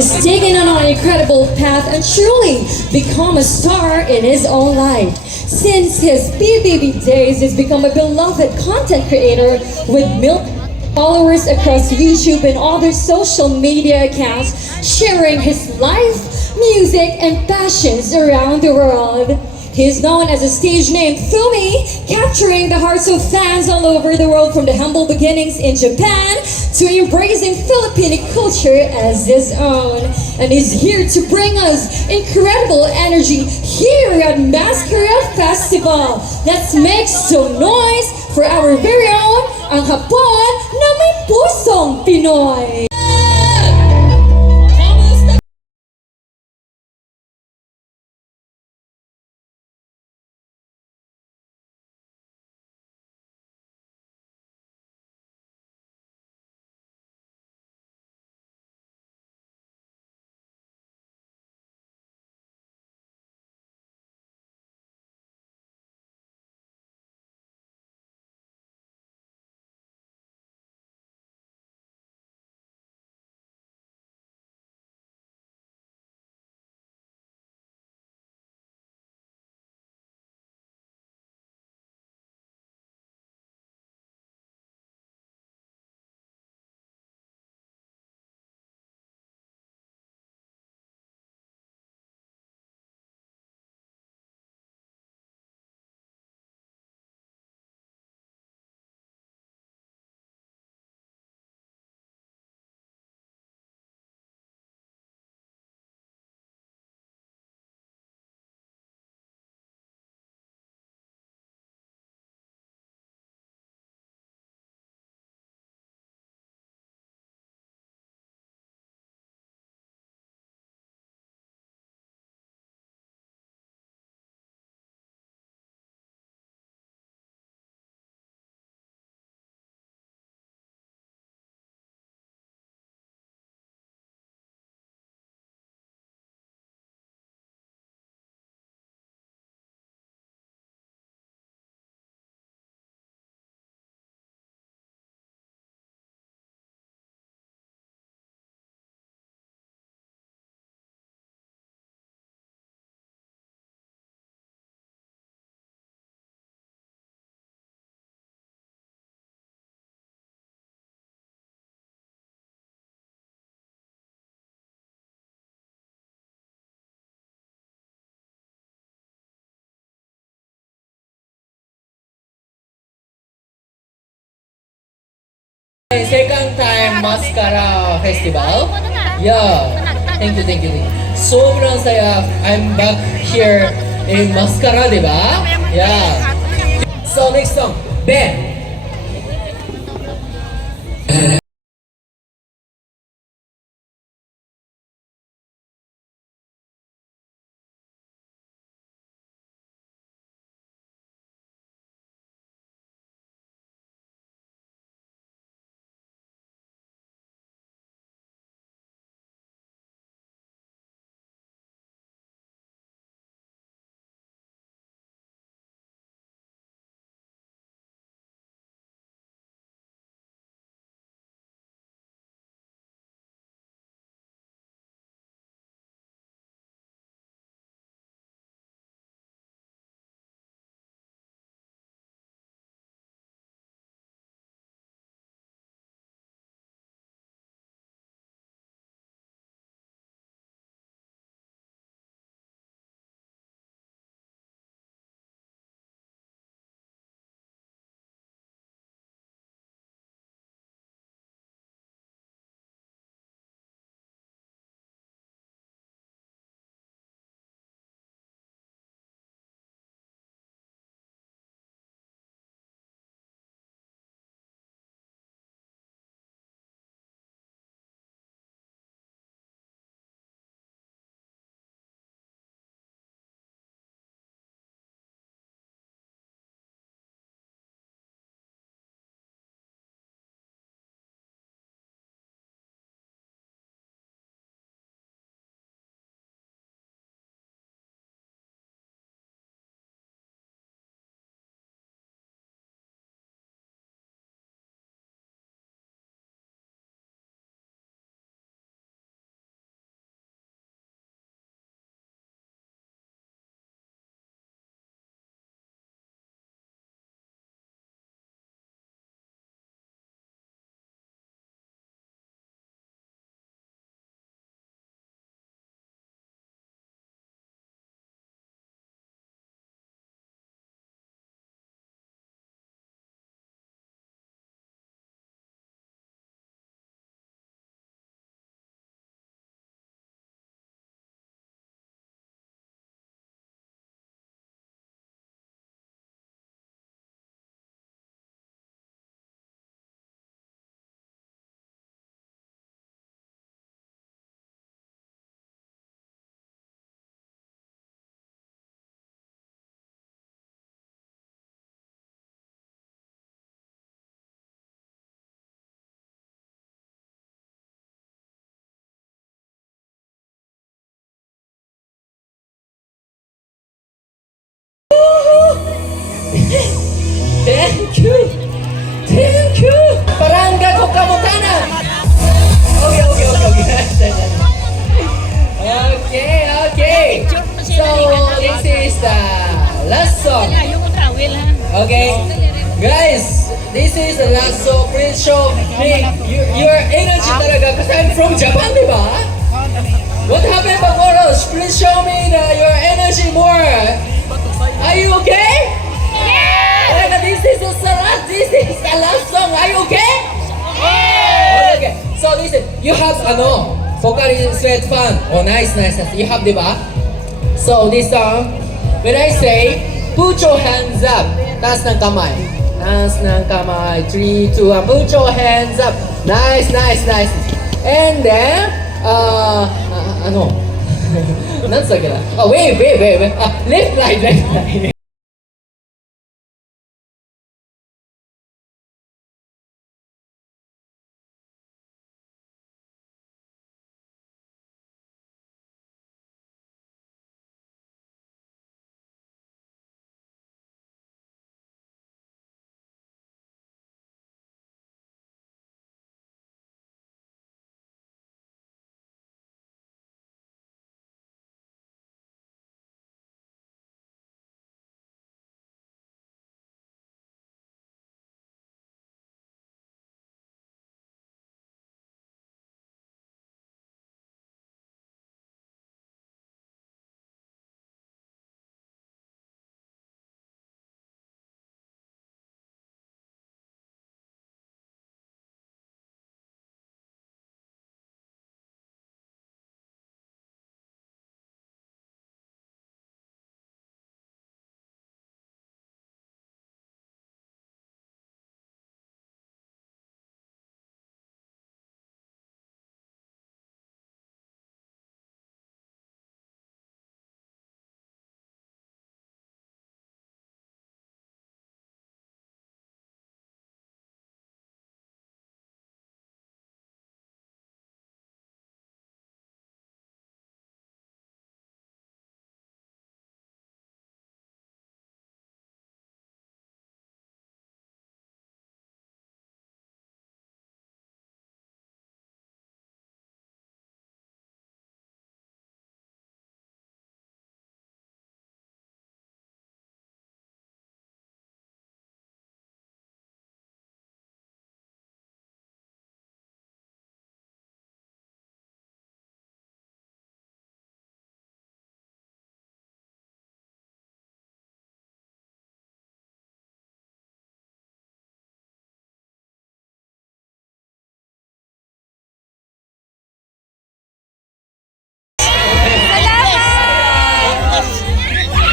He's taken on an incredible path and truly become a star in his own life. Since his BBB days, he's become a beloved content creator with millions of followers across YouTube and other social media accounts, sharing his life, music, and passions around the world. He is known as a stage name Fumi, capturing the hearts of fans all over the world from the humble beginnings in Japan to embracing Filipino culture as his own. And he's here to bring us incredible energy here at Masskara Festival. Let's make some noise for our very own, ang hapon na may pusong Pinoy. Second time Masskara Festival. Yeah, thank you, thank you. Sobrang saya. I'm back here in Masskara, diba? Yeah. So next song, Ben. Thank you. Thank you. Parangga ko kamutana. Okay. Okay. So this is the last song. Okay, guys, this is the last song. Please show me your energy talaga. Because I'm from Japan, di ba? What happened, Bagoros? Please show me your energy more. Are you okay? Yeah. This is the last. This is the last song. Are you okay? Yeah. Okay. So listen, you have Pocari Sweat fan. Oh, nice. You have, di ba? So this song, when I say, put your hands up. Taas ng kamay. 3, 2, 1. Put your hands up. Nice. And then, Nan sa gila? Oh, wait. Left line.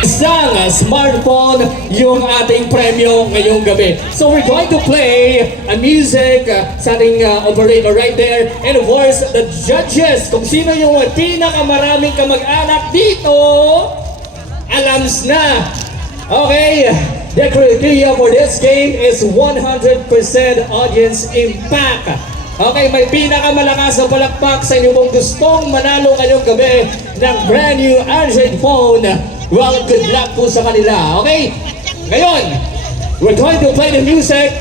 Isang smartphone yung ating premyo ngayong gabi. So we're going to play a music sa ating operator right there. And of course, the judges, kung sino yung pinakamaraming kamag-anak dito, alams na. Okay, the criteria for this game is 100% audience impact. Okay, may pinakamalakas na palakpak sa inyo mong gustong manalo ngayong gabi ng brand new Android phone. Well, good luck po sa kanila, okay? Ngayon, we're going to play the music.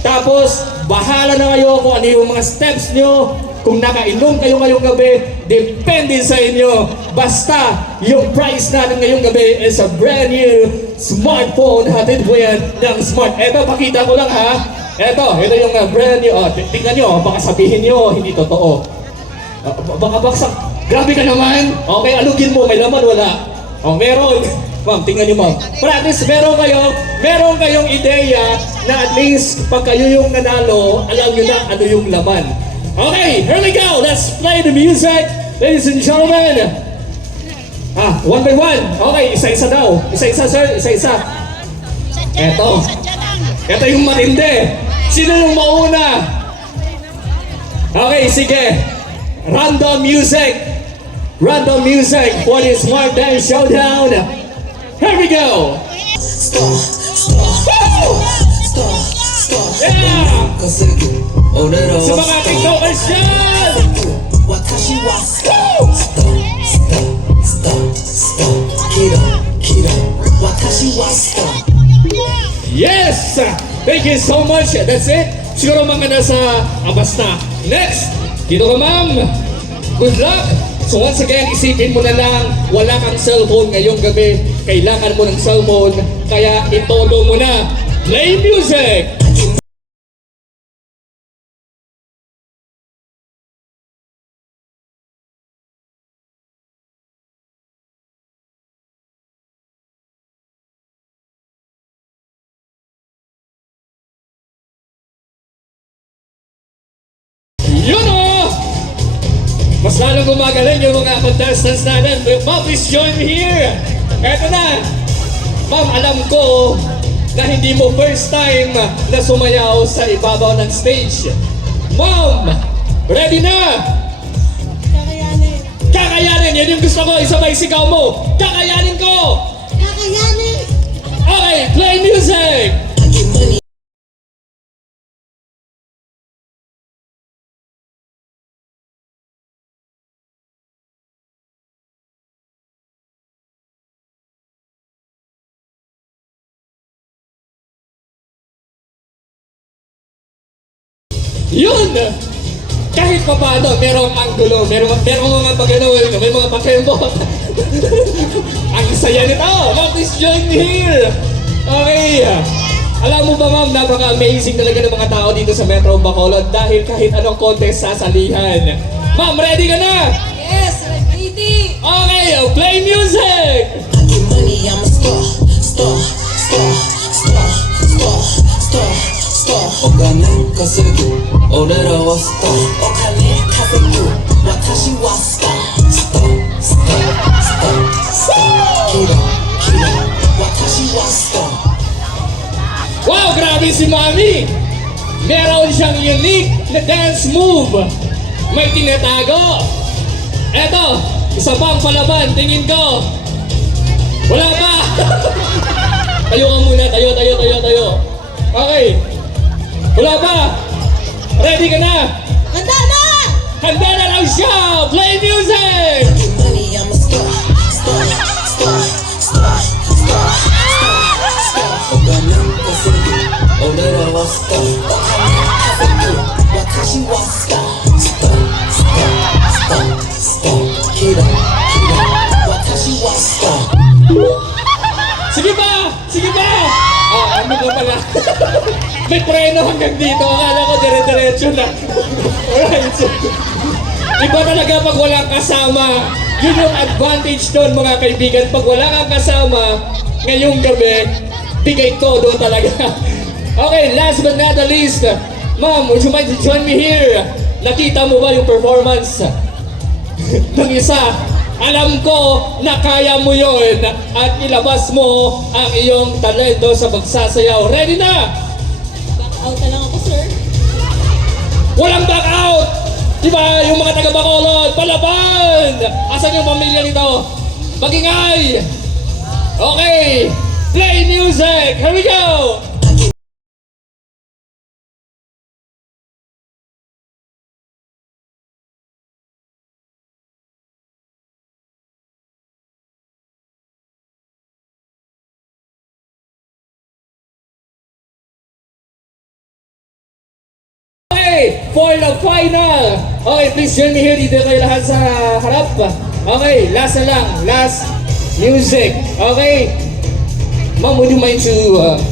Tapos, bahala na kayo kung ano yung mga steps nyo. Kung nakainom kayo ngayong gabi, depende sa inyo. Basta, yung prize natin ngayong gabi is a brand new smartphone. Hatid po yan ng smart. Eto, pakita ko lang ha. Eto yung brand new. Tingnan nyo, baka sabihin nyo, hindi totoo. Baka baksak. Grabe ka naman. Okay, alugin mo, may laman, wala. Oh, meron. Ma'am, tingnan niyo ma'am. But at least meron kayong ideya na at least pag kayo yung nanalo, alam niyo na ano yung laman. Okay, here we go. Let's play the music. Ladies and gentlemen. One by one. Okay, isa-isa daw. Isa-isa sir, isa-isa. Ito yung matindi. Sino yung mauna? Okay, sige. Random music for the Smart Dance Showdown. Here we go. Yeah! Sa mga TikTokers dyan! Yes! Thank you so much. That's it. Siguro mga nasa basta. Next, dito ka ma'am. Good luck. So once again, isipin mo na lang, wala kang cellphone ngayong gabi. Kailangan mo ng cellphone, kaya itodo mo na. Play music! Yun o! Mas lalong gumagaling yung mga contestants natin. Ma'am, please join me here. Eto na. Ma'am, alam ko na hindi mo first time na sumayaw sa ibabaw ng stage. Ma'am, ready na? Kakayanin. Kakayanin! Yan yung gusto ko. Isabay sigaw mo. Kakayanin ko! Kakayanin. Okay, play music! Yun! Kahit pa paano, merong anggulo, merong mga paganoon, may mga pakembot. Ang saya nito! Ma'am, please join me here! Okay. Alam mo ba ma'am, napaka-amazing talaga ng mga tao dito sa Metro Bacolod dahil kahit anong contest sasalihan. Ma'am, ready ka na? Yes, I'm ready. Okay, play music! Get money, I'm a star, star, star, star, star, star, star. 오가는 가세기, 오래로 왔어. 오가는 가세기, 와타시 왔어. Star, star, star, star. 기라, 기라, 와타시 왔어. Wow, grabe si Mami! Meron siyang unique na dance move. May tinatago. Eto, isa pang palaban, tingin ko. Wala pa! Tayo ka muna, tayo. Okay. Wala pa! Ready ka na? Handa na! Handa na raw siya! Play music! Get money, I'm a star, star, star, star, star, star, star. 오가는 가세기, 오래로 왔어. 오가는 가세기, 와타시 왔어. Star, star, star, star. 기라, 기라, 와타시 왔어. Sige pa! Sige pa! Ah, ano ka pala? May preno hanggang dito. Akala ko dire-diretso na. Alright. So, iba talaga pag walang kasama. Yun yung advantage doon mga kaibigan. Pag wala kang kasama, ngayong gabi, bigay todo talaga. Okay, last but not the least. Ma'am, would you mind to join me here? Nakita mo ba yung performance ng isa? Alam ko na kaya mo yun at ilabas mo ang iyong talento sa pagsasayaw. Ready na? Back out na lang ako, sir. Walang back out! Diba yung mga taga-Bacolod, palaban! Asan yung pamilya nito? Magingay! Okay, play music! Here we go! Okay, for the final. Okay, please join me here. Dito kayo lahat sa harap. Okay, last na lang. Last music. Okay. Ma'am, would you mind to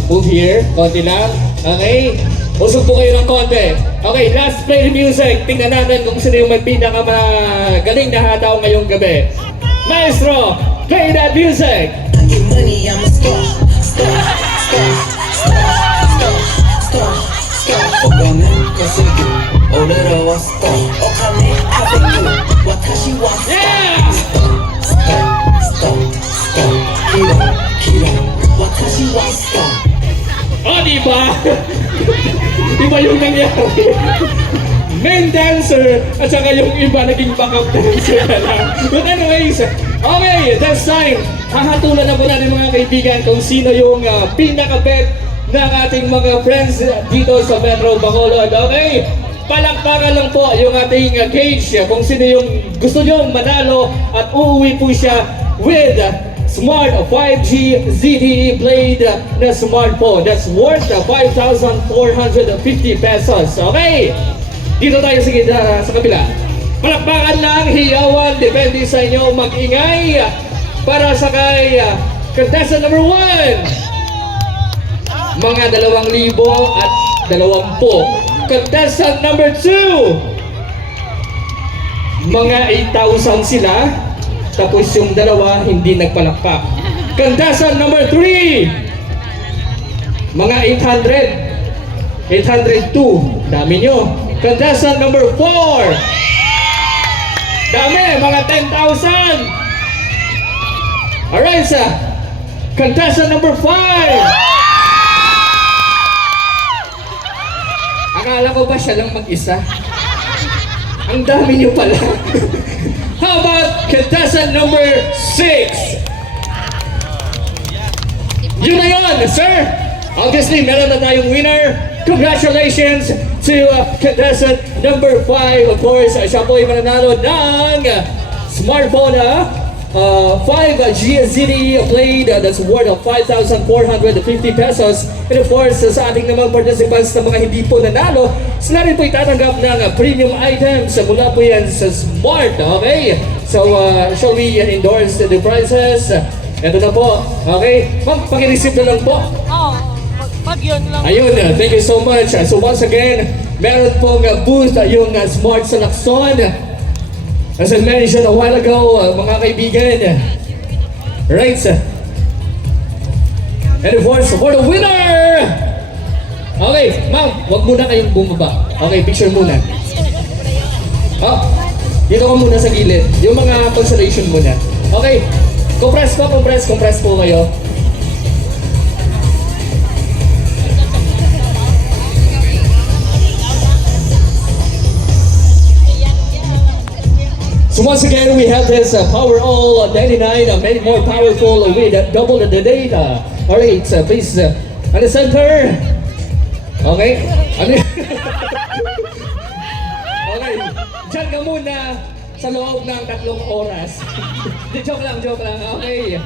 move here? Konti lang. Okay. Usog po kayo ng konti. Okay, last play the music. Tingnan natin kung sino yung magpinakamagaling na hataw ngayong gabi. Maestro, play that music. Get money, I'm a star, star, star, star, star, star, star. 오가는 가세기, 오래로 왔어. 오가는 가세기, 와타시 왔어. Yeah! Star, star, star, 기라, 기라, 와타시 왔어. Oh, diba? Iba yung nangyari. Main dancer at saka yung iba naging backup dancer na lang. But anyways, okay, this time, hahatulan na po natin mga kaibigan kung sino yung pinaka-bet ng ating mga friends dito sa Metro Bacolod. Okay? Palakpakan lang po yung ating cage kung sino yung gusto nyo manalo at uuwi po siya with Smart 5G ZTE Blade na smartphone. That's worth 5,450 pesos. Okay? Dito tayo sa kabila. Palakpakan lang, hiyawan, depende sa inyo mag-ingay para sa kay contestant number 1. Mga 2,020. Contestant number 2. Mga 8,000 sila. Tapos yung dalawa hindi nagpalakpak. Contestant number 3. Mga 800. 802. Dami nyo. Contestant number 4. Dami, mga 10,000. Alright, sir. Contestant number 5. Akala ko ba siya lang mag-isa? Ang dami niyo pala. How about contestant number 6? Yun na yun, sir. Obviously, meron na tayong winner. Congratulations to contestant number 5. Of course, siya po ay mananalo ng smartphone 5G ZTE Blade that's worth of 5,450 pesos. And of course, sa ating namang participants na mga hindi po nanalo, sila rin po itatanggap ng premium items mula po yan sa Smart. Okay? So, shall we endorse the prizes? Ito na po. Okay? Ma'am, pakireceive na lang po. Pag yun lang. Ayun, thank you so much. So once again, meron pong booth yung Smart sa Lacson. As I mentioned a while ago, mga kaibigan. Right. And of course, for the winner! Okay, ma'am, wag muna kayong bumaba. Okay, picture muna. Dito ka muna sa gilid. Yung mga consolation muna. Okay, compress po kayo. So once again, we have this Power All 99, made more powerful with double the data. Alright, please, on the center. Okay? Okay, dyan ka muna sa loob ng 3 oras. Joke lang, okay.